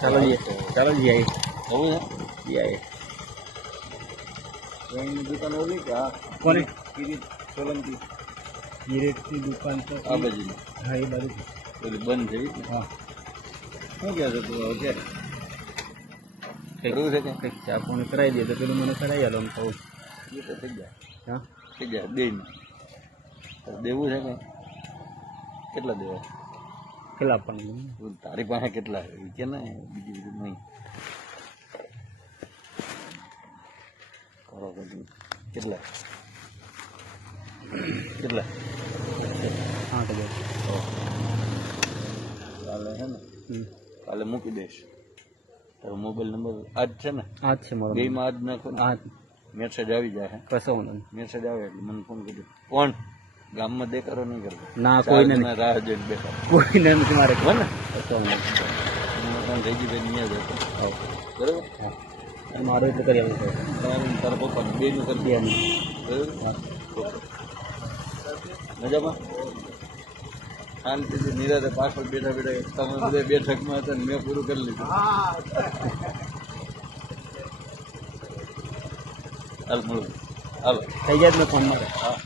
ચાલો જઈએ, ચાલો જઈએ આવીએ, આવું જઈએ આવીએ. છે એની દુકાન ઓલી કે હા કોને કિરીટ સોલંકી કિરીટની દુકાન તો આ બાજુની હા એ બાજુ ઓલી બંધ થઈ ને હા શું કહે છે તું હવે કે કરવું છે કે કંઈક ચા પાણી કરાવી દે તો પેલું મને કરાવી આલો એમ કહું. એ તો થઈ જાય હા દઈને દેવું છે કે કેટલા દેવા કેટલા આપવાનું? તારી પાસે કેટલા છે કે ને બીજું બધું નહીં કરો બધું કેટલા કેટલા 8,000. કાલે છે ને હમ. કાલે મૂકી દઈશ તારો મોબાઈલ નંબર આજ છે ને આ જ છે મારો ગેમમાં આજ નાખો ને હા મેસેજ આવી જાય કશો વાંધો નહીં. મેસેજ આવે એટલે મને ફોન કરી કોણ ગામમાં દેખાડો નહીં કરતો ના ચાર કોઈને જણા રાહ જોઈને બેઠા કોઈને નથી મારે બને ને કશો વાંધો નહીં. હું રેજીભાઈ ત્યાં જતો હા બરાબર હા મારું એટલે કરી આવું પડે. તારું તારા પપ્પાનું બેનું કરી દે બેનું. બરાબર હા મજામાં શાંતિથી નિરાતે પાછળ બેઠા બેઠા તમે બધા બેઠકમાં હતા ને મેં પૂરું કરી લીધું હાલ મળું હાલો થઈ જાય જ મેં ફોન મારે. હા